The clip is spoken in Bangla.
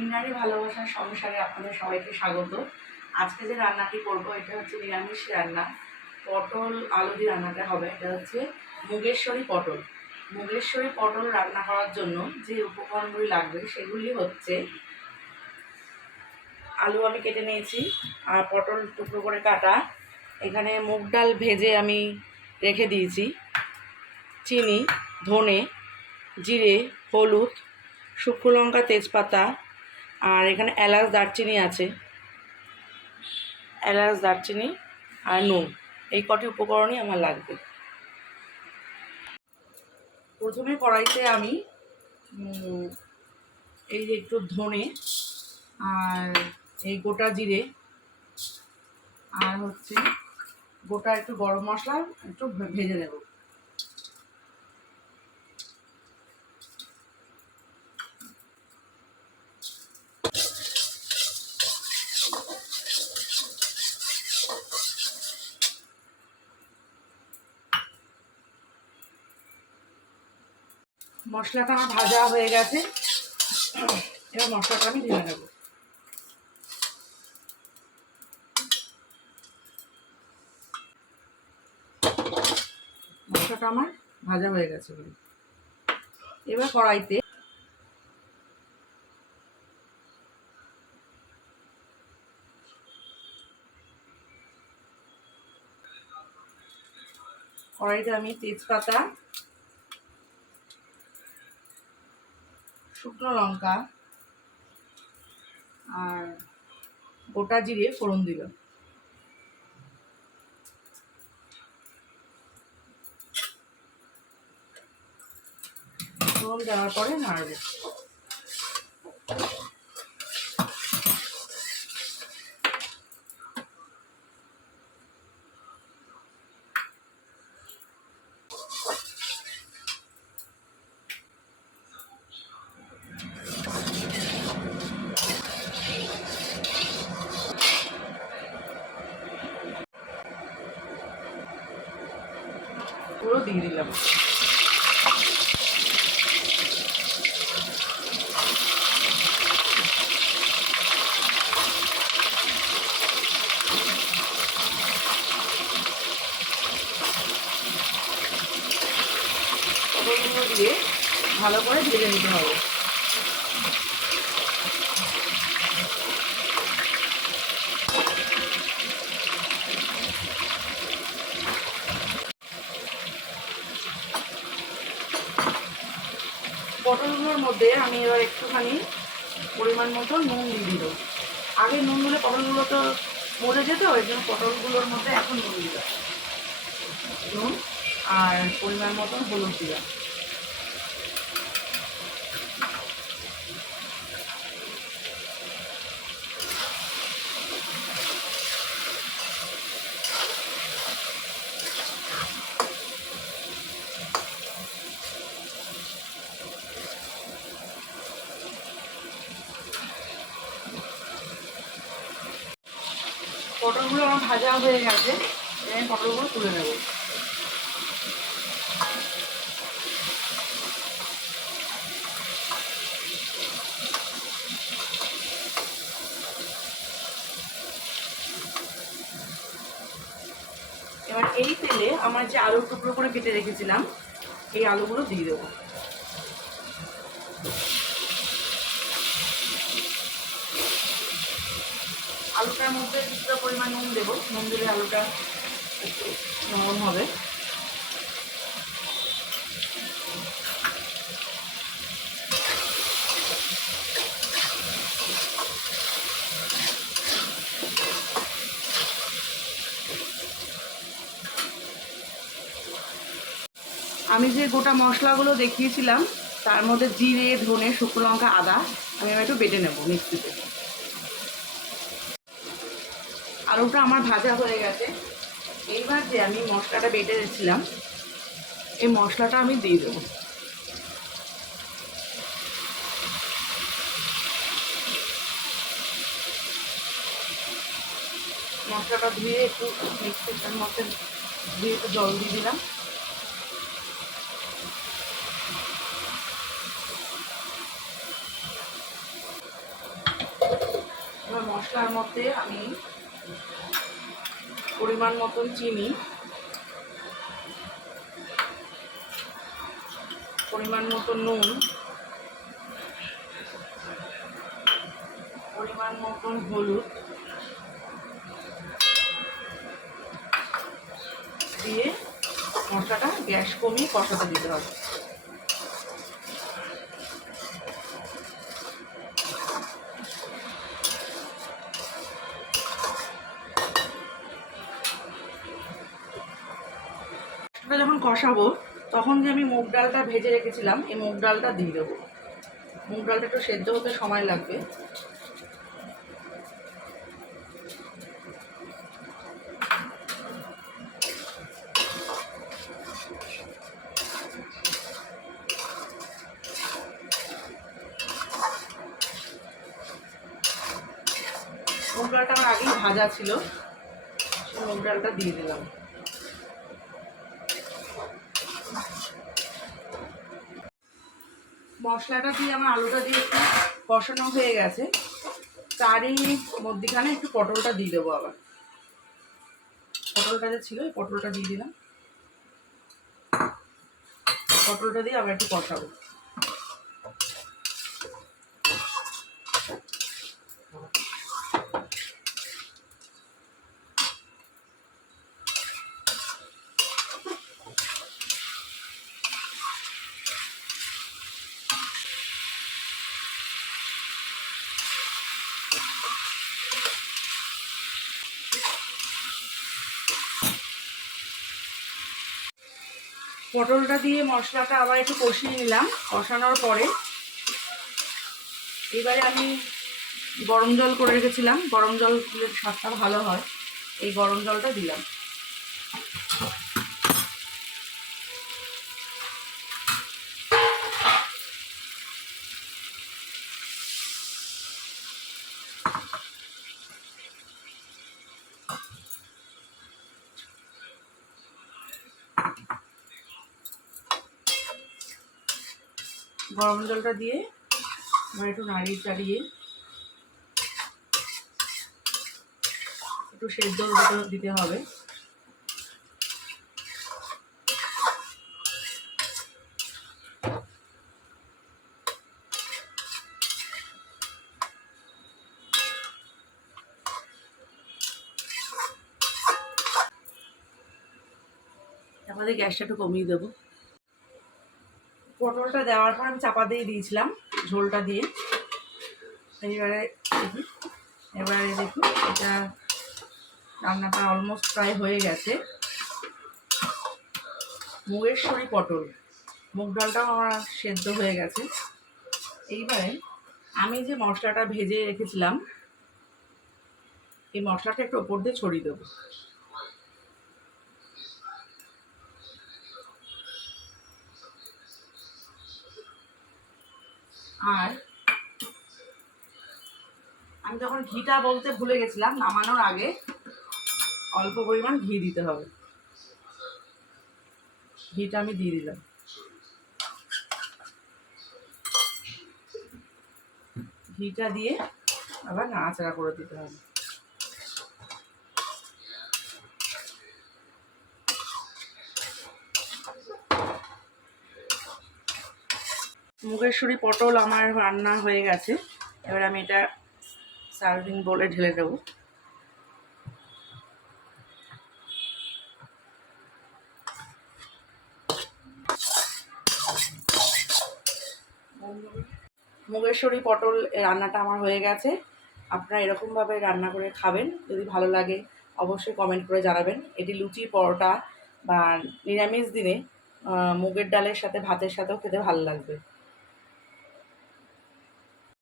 ইন্নারি ভালোবাসার সংসারে আপনাদের সবাইকে স্বাগত। আজকে যে রান্নাটি করব এটা হচ্ছে নিরামিষ রান্না, পটল আলু দিয়ে রান্নাটা হবে। এটা হচ্ছে মুগেশ্বরী পটল। মুগেশ্বরী পটল রান্না করার জন্য যে উপকরণগুলি লাগবে সেগুলি হচ্ছে আলু আমি কেটে নিয়েছি, আর পটল টুকরো করে কাটা, এখানে মুগ ডাল ভেজে আমি রেখে দিয়েছি, চিনি, ধনে, জিরে, হলুদ, শুকনো লঙ্কা, তেজপাতা, আর এখানে এলাচ দারচিনি আছে, এলাচ দারচিনি আর নুন। এই কটি উপকরণই আমার লাগবে। প্রথমে কড়াইতে আমি এই যে একটু ধনে আর এই গোটা জিরে আর হচ্ছে গোটা একটু গরম মশলা একটু ভেজে নেব। মশলাটা আমার ভাজা হয়ে গেছে, এবার মশলাটা আমি ঢেলে নেব। মশলাটা আমার ভাজা হয়ে গেছে। এবার কড়াইতে আমি তেজপাতা, শুকনো লঙ্কা আর গোটা জিরে ফোড়ন দিলাম। ফোড়ন দেওয়ার পরে নাড়বে। পুরো দিয়ে দিলাম। পটলগুলো দিয়ে ভালো করে ভেজে নিতে হবে। পটলগুলোর মধ্যে আমি এবার একটুখানি পরিমাণ মতো নুন দিয়ে দিল। আগে নুন দিলে পটলগুলো তো মরে যেত, ওই জন্য পটলগুলোর মধ্যে এখন নুন দিলাম, নুন আর পরিমাণ মতো হলুদ দিলাম। পটলগুলো আমার ভাজা হয়ে গেছে, আমি পটলগুলো তুলে নেব। এবার এই তেলে আমার যে আলুর টুকরো করে কেটে রেখেছিলাম এই আলুগুলো দিয়ে দেবো। আলুটার মধ্যে কিছুটা পরিমাণ নুন দেবো, নুন দিলে আলুটা একটু নরম হবে। আমি যে গোটা মশলাগুলো দেখিয়েছিলাম তার মধ্যে জিরে, ধনে, শুকনো লঙ্কা, আদা আমি একটু বেটে নেব মিক্সিতে। আলুটা আমার ভাজা হয়ে গেছে। এইবার যে আমি মশলাটা বেটে রেখেছিলাম এই মশলাটা আমি দিয়ে দেবো। মশলাটা ধুয়ে একটু মিক্সিটার মধ্যে ধুয়ে একটু জল দিয়ে দিলাম। মশলার মধ্যে আমি পরিমাণ মতন চিনি, পরিমাণ মতন নুন, পরিমাণ মতন হলুদ দিয়ে মশলাটা গ্যাস কমিয়ে কষাতে দিতে হবে। যখন কষাবো তখন যে আমি মুগ ডালটা ভেজে রেখেছিলাম এই মুগ ডালটা দিয়ে দেবো। মুগ ডালটা একটু সেদ্ধ হতে সময় লাগবে। মুগ ডালটা আমার আগেই ভাজা ছিল, সেই মুগ ডালটা দিয়ে দিলাম। মশলাটা দিয়ে আমার আলুটা দিয়ে একটু কষানো হয়ে গেছে, তারই মধ্যিখানে একটু পটলটা দিয়ে দেবো। আবার পটলটা যে ছিল এই পটলটা দিয়ে দিলাম। পটলটা দিয়ে আবার একটু কষাবো। পটলটা দিয়ে মশলাটা আবার একটু কষিয়ে নিলাম। কষানোর পরে এবারে আমি গরম জল করে রেখেছিলাম, গরম জল দিলে স্বাদটা ভালো হয়, এই গরম জলটা দিলাম। গরম জলটা দিয়ে এবার একটু নাড়িয়ে চাড়িয়ে একটু সেদ্ধ দিতে হবে। আমাদের গ্যাসটা একটু কমিয়ে দেবো। পটলটা দেওয়ার পর আমি চাপা দিয়ে দিয়েছিলাম ঝোলটা দিয়ে। এবারে দেখুন এটা রান্নাটা অলমোস্ট প্রায় হয়ে গেছে। মুগেশ্বরী পটল, মুগ ডালটাও আমার সেদ্ধ হয়ে গেছে। এইবারে আমি যে মশলাটা ভেজে রেখেছিলাম এই মশলাটা একটু ওপর দিয়ে ছড়িয়ে দেবো। আর আমি যখন ঘিটা বলতে ভুলে গেছিলাম, নামানোর আগে অল্প পরিমাণ ঘি দিতে হবে। ঘিটা আমি দিয়ে দিলাম। ঘিটা দিয়ে আবার নাড়াচাড়া করে দিতে হবে। মুগেশ্বরী পটল আমার রান্না হয়ে গেছে। এবার আমি এটা সার্ভিং বোলে ঢেলে দেবো। মুগেশ্বরী পটল রান্নাটা আমার হয়ে গেছে। আপনারা এরকমভাবে রান্না করে খাবেন, যদি ভালো লাগে অবশ্যই কমেন্ট করে জানাবেন। এটি লুচি, পরোটা বা নিরামিষ দিনে মুগের ডালের সাথে ভাতের সাথেও খেতে ভালো লাগবে।